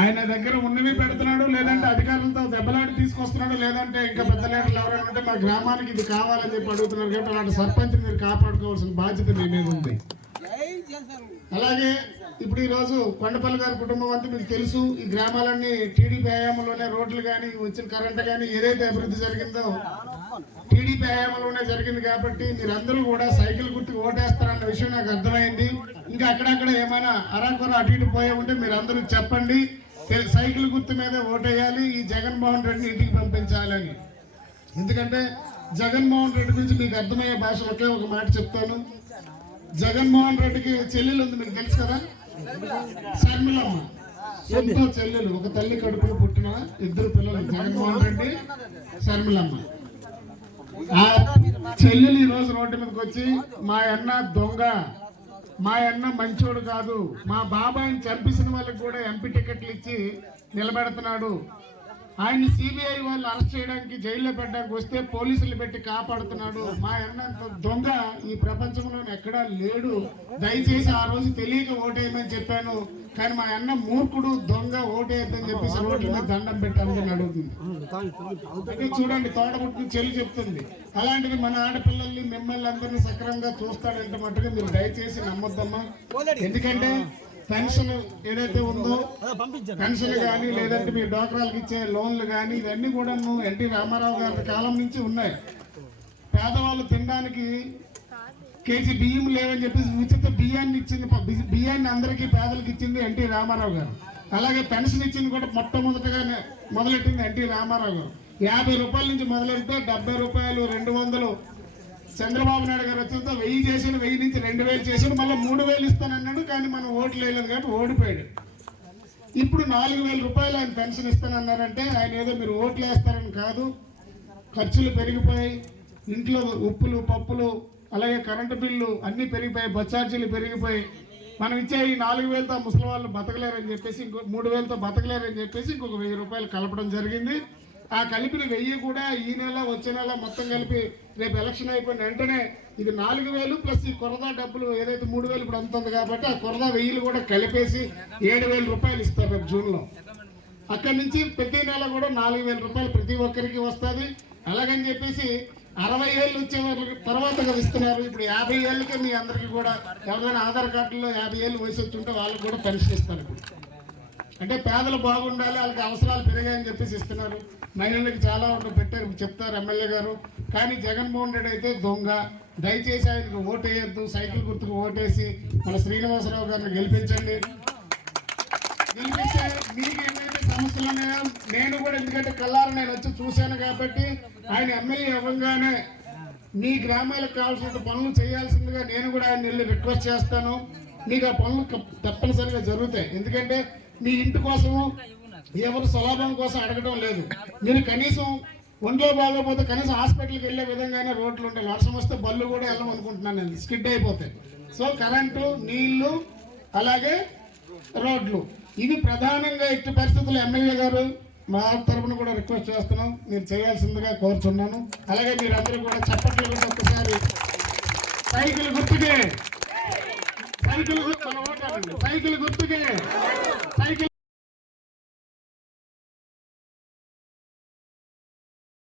ఆయన దగ్గర ఉన్నవి పెడుతున్నాడు లేదంటే అధికారులతో దెబ్బలాడి తీసుకొస్తున్నాడు లేదంటే ఇంకా పెద్ద లీడర్లు ఎవరైనా ఉంటే మా గ్రామానికి ఇది కావాలని చెప్పి అడుగుతున్నారు కాబట్టి అలాంటి సర్పంచ్ మీరు కాపాడుకోవాల్సిన బాధ్యత మీ మీద ఉంది. అలాగే ఇప్పుడు ఈ రోజు కొండపల్లి గారి కుటుంబం అంతా మీకు తెలుసు ఈ గ్రామాలన్నీ టీడీపీ హయాంలోనే రోడ్లు కానీ వచ్చిన కరెంట్ కానీ ఏదైతే అభివృద్ధి జరిగిందో టీడీపీ హయాంలోనే జరిగింది కాబట్టి మీరందరూ కూడా సైకిల్ గుర్తుకు ఓటేస్తారన్న విషయం నాకు అర్థమైంది. ఇంకా అక్కడక్కడ ఏమైనా అరాకొర అటు ఇటు పోయే ఉంటే మీరు అందరూ చెప్పండి. సైకిల్ గుర్తు మీద ఓటేయాలి ఈ జగన్మోహన్ రెడ్డిని ఇంటికి పంపించాలని ఎందుకంటే జగన్మోహన్ రెడ్డి గురించి మీకు అర్థమయ్యే భాష ఒకే ఒక మాట చెప్తాను. జగన్మోహన్ రెడ్డికి చెల్లెలు ఉంది మీకు తెలుసు కదా? శర్మిలమ్మ. ఎంతో చెల్లెలు. ఒక తల్లి కడుపులో పుట్టిన ఇద్దరు పిల్లలు జగన్మోహన్ రెడ్డి శర్మిలమ్మ. ఆ చెల్లెలు ఈ రోజు రోడ్డు మీదకి వచ్చి మా అన్న దొంగ మా అన్న మంచోడు కాదు. మా బాబాయిని చంపేసిన వాళ్ళకి కూడా ఎంపీ టికెట్లు ఇచ్చి నిలబెడుతున్నాడు. ఆయన సిబిఐ వాళ్ళు అరెస్ట్ చేయడానికి జైల్లో పెట్టడానికి వస్తే పోలీసులు పెట్టి కాపాడుతున్నాడు. మా అన్న దొంగ ఈ ప్రపంచంలో ఎక్కడా లేడు. దయచేసి ఆ రోజు తెలియక ఓటేయమని చెప్పాను. కానీ మా అన్న మూర్ఖుడు దొంగ ఓటేయద్దని చెప్పేసి రోడ్ల మీద దండం పెట్టాలని అడుగుతుంది. అంటే చూడండి తోటగుట్టు చెల్లి చెప్తుంది. అలాంటిది మన ఆడపిల్లల్ని మిమ్మల్ని అందరినీ సక్రమంగా చూస్తాడంటే మట్టుగా మీరు దయచేసి నమ్మొద్దమ్మా. ఎందుకంటే పెన్షన్ ఏదైతే ఉందో పెన్షన్ కానీ లేదంటే మీ డోక్రాలకు ఇచ్చే లోన్లు కానీ ఇవన్నీ కూడా ఎన్టీ రామారావు గారి కాలం నుంచి ఉన్నాయి. పేదవాళ్ళు తినడానికి కేజీ బియ్యం లేవని చెప్పేసి ఉచిత బియ్యాన్ని ఇచ్చింది బియ్యాన్ని అందరికీ పేదలకు ఇచ్చింది ఎన్టీ రామారావు గారు. అలాగే పెన్షన్ ఇచ్చింది కూడా మొట్టమొదటిగా మొదలెట్టింది ఎన్టీ రామారావు గారు. యాభై రూపాయల నుంచి మొదలెడితే డెబ్బై రూపాయలు రెండు వందలు చంద్రబాబు నాయుడు గారు వచ్చినంత వెయ్యి చేసాడు వెయ్యి వేలు చేసాడు మళ్ళీ మూడు వేలు ఇస్తానన్నాడు కానీ మనం ఓట్లు వేయలేదు కాబట్టి ఓడిపోయాడు. ఇప్పుడు నాలుగు వేల రూపాయలు ఆయన పెన్షన్ ఇస్తానన్నారంటే ఆయన ఏదో మీరు ఓట్లు వేస్తారని కాదు ఖర్చులు పెరిగిపోయి ఇంట్లో ఉప్పులు పప్పులు అలాగే కరెంటు బిల్లు అన్నీ పెరిగిపోయి బస్ ఛార్జీలు పెరిగిపోయి మనం ఇచ్చే ఈ నాలుగు వేలతో ముసలి వాళ్ళు బతకలేరని చెప్పేసి ఇంకో మూడు వేలతో బతకలేరని చెప్పేసి ఇంకొక వెయ్యి రూపాయలు కలపడం జరిగింది. ఆ కలిపిన వెయ్యి కూడా ఈ నెల వచ్చే నెల మొత్తం కలిపి రేపు ఎలక్షన్ అయిపోయిన వెంటనే ఇది నాలుగు వేలు ప్లస్ ఈ కొరదా డబ్బులు ఏదైతే మూడు వేలు ఇప్పుడు అంత కాబట్టి ఆ కొరదా వెయ్యిలు కూడా కలిపేసి ఏడు వేల రూపాయలు ఇస్తారు రేపు జూన్లో అక్కడి నుంచి ప్రతి నెల కూడా నాలుగు వేల రూపాయలు ప్రతి ఒక్కరికి వస్తుంది. అలాగని చెప్పేసి అరవై ఏళ్ళు వచ్చే వాళ్ళకి తర్వాత కదా ఇస్తున్నారు. ఇప్పుడు యాభై ఏళ్ళకి మీ అందరికీ కూడా ఎవరైనా ఆధార్ కార్డులో యాభై ఏళ్ళు వయసు వచ్చి ఉంటే వాళ్ళకి కూడా పెన్షన్ ఇస్తారు ఇప్పుడు. అంటే పేదలు బాగుండాలి వాళ్ళకి అవసరాలు పెరిగాయని చెప్పేసి ఇస్తున్నారు. మహిళలకు చాలా వరకు పెట్టారు చెప్తారు ఎమ్మెల్యే గారు. కానీ జగన్మోహన్ రెడ్డి అయితే దొంగ. దయచేసి ఆయనకు ఓటు సైకిల్ గుర్తుకు ఓటేసి మన శ్రీనివాసరావు గారిని గెలిపించండి. గెలిపిస్తే మీకు ఏమైతే సమస్యలు ఉన్నాయో నేను కూడా ఎందుకంటే కల్లారు నేను వచ్చి చూశాను కాబట్టి ఆయన ఎమ్మెల్యే అవ్వగానే మీ గ్రామాలకు కావాల్సిన పనులు చేయాల్సిందిగా నేను కూడా ఆయన వెళ్ళి రిక్వెస్ట్ చేస్తాను. మీకు ఆ పనులు తప్పనిసరిగా జరుగుతాయి. ఎందుకంటే మీ ఇంటి కోసము ఎవరు సులభం కోసం అడగడం లేదు. మీరు కనీసం ఒంట్లో బాగోకపోతే కనీసం హాస్పిటల్కి వెళ్ళే విధంగానే రోడ్లు ఉంటాయి. వర్షం వస్తే బళ్ళు కూడా వెళ్ళమనుకుంటున్నాను నేను. స్కిడ్ అయిపోతాయి సో కరెంటు నీళ్ళు అలాగే రోడ్లు. ఇవి ప్రధానంగా ఇట్టి పరిస్థితుల్లో ఎమ్మెల్యే గారు మా తరపున కూడా రిక్వెస్ట్ చేస్తున్నాం. మీరు చేయాల్సిందిగా కోరుచున్నాను. అలాగే మీరందరూ కూడా చప్పట్లు ఒక్కసారి సైకిల్ గుర్తుకే. సైకిల్ గుర్తు సైకిల్ గుర్తుకే. సైకిల్